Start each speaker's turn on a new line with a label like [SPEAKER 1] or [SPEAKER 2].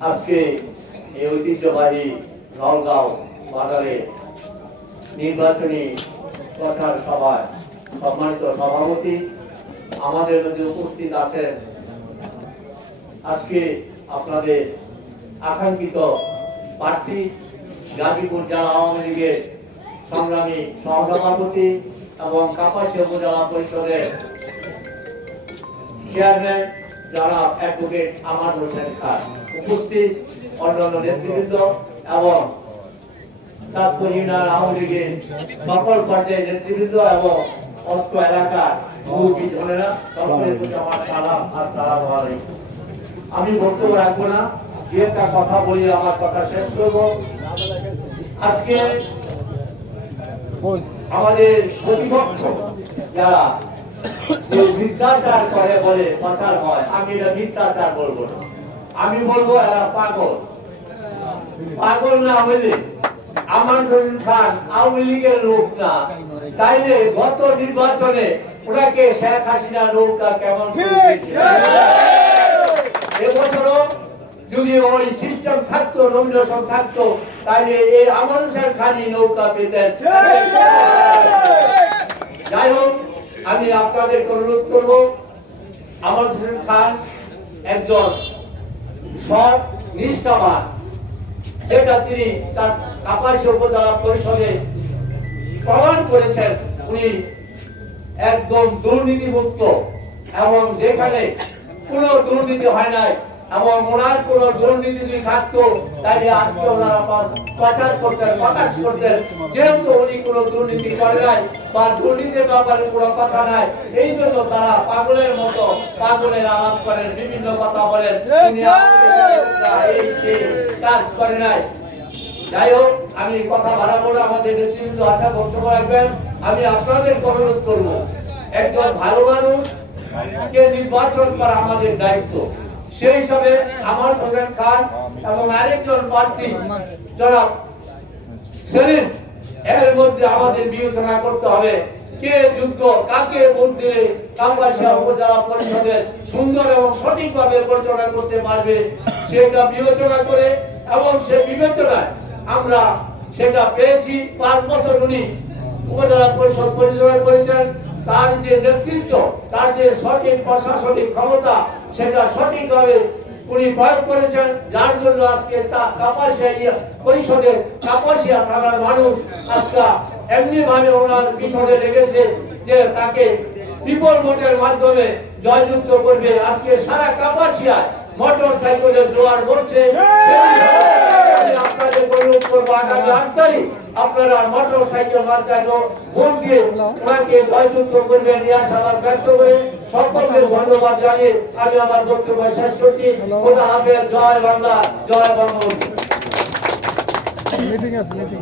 [SPEAKER 1] আজকে এই ঐতিহ্যবাহী নলগাঁও বাজারে নির্বাচনী প্রচার সভায় সম্মানিত সভাপতি আমাদের মধ্যে উপস্থিত আছেন, আজকে আপনাদের আকাঙ্ক্ষিত প্রার্থী গাজীপুর জেলা আওয়ামী লীগের সংগ্রামী সহসভাপতি এবং কাপাসিয়া উপজেলা পরিষদের চেয়ারম্যান যারা অ্যাডভোকেট আমার হোসেন খান। উপস্থিত অন্যান্য নেতৃবৃন্দ এবং ইউনিয়ন আওয়ামী লীগের সকল পর্যায়ের নেতৃবৃন্দ এবং এলাকার জনেরা, সকলের প্রতি আমার সালাম আসসালামু আলাইকুম। আমি বক্তব্য রাখব না, দু একটা কথা বলি, আমার কথা শেষ করব। আজকে আমাদের প্রতিপক্ষ যারা মিথ্যাচার করে বলে প্রচার হয়। আমি এটা মিথ্যাচার বলব না। আমি বলব এরা পাগল। পাগল না হইলে আমার জলিল খান আওয়ামী লীগের লোক না। তাইলে গত নির্বাচনে ওনাকে শেখ হাসিনা নৌকা কেমন এবছরও যদি ওই সিস্টেম থাকতো নমিনেশন থাকতো তাহলে এই আমার খানি নৌকা পেতেন। যাই হোক আমি আপনাদের অনুরোধ করব, আমার হোসেন খান একজন সৎ, নিষ্ঠাবান, যেটা তিনি তার কাপাসী উপজেলা পরিষদে প্রমাণ করেছেন, উনি একদম দুর্নীতি মুক্ত এবং যেখানে কোনো দুর্নীতি হয় নাই এবং ওনার কোনো দুর্নীতি যদি থাকতো তাহলে আজকে ওনারা প্রচার করতেন প্রকাশ করতেন। যেহেতু উনি কোনো দুর্নীতি করে নাই বা দুর্নীতির ব্যাপারে কোনো কথা নাই এই জন্য তারা পাগলের মতো পাগলের আলাপ করেন বিভিন্ন কথা বলেন। এই সেই কাজ করে নাই। যাই হোক আমি কথা বাড়াবো না আমাদের নেতৃবৃন্দ আশা বক্তব্য রাখবেন আমি আপনাদের অনুরোধ করব একজন ভালো মানুষ কে নির্বাচন করা আমাদের দায়িত্ব। সেই হিসাবে আমার হোসেন খান এবং আরেকজন প্রার্থী যারা সেলিম, এর মধ্যে আমাদের বিবেচনা করতে হবে কে যোগ্য, কাকে ভোট দিলে উপজেলা পরিষদের সুন্দর এবং সঠিকভাবে পরিচালনা করতে পারবে, সেটা বিবেচনা করে এবং সে বিবেচনায় আমরা সেটা পেয়েছি। পাঁচ বছর উনি উপজেলা পরিষদ পরিচালনা করেছেন। তার যে নেতৃত্ব, তার যে সঠিক প্রশাসনিক ক্ষমতা, সেটা সঠিকভাবে উনি প্রয়োগ করেছেন। যার জন্য আজকে কাপাসিয়া পরিষদের কাপাসিয়া থানার মানুষ আজকে এমনি ভাবে ওনার পিছনে লেগেছে যে তাকে বিপুল ভোটের মাধ্যমে জয়যুক্ত করবে। আজকে সারা কাপাসিয়ায় মোটর সাইকেলের জোয়ার বলছে আমি আপনাদের অনুরোধ করব আগামী আট তারিখ আপনারা মোটর সাইকেল মার্কায় ভোট দিয়ে ওনাকে জয়যুক্ত করবেন, এই আশাবাদ ব্যক্ত করে সকলকে ধন্যবাদ জানিয়ে আমি আমার বক্তব্য শেষ করছি। খোদা হাফেজ, জয় বাংলা, জয় বঙ্গবন্ধু।
[SPEAKER 2] মিটিং আছে মিটিং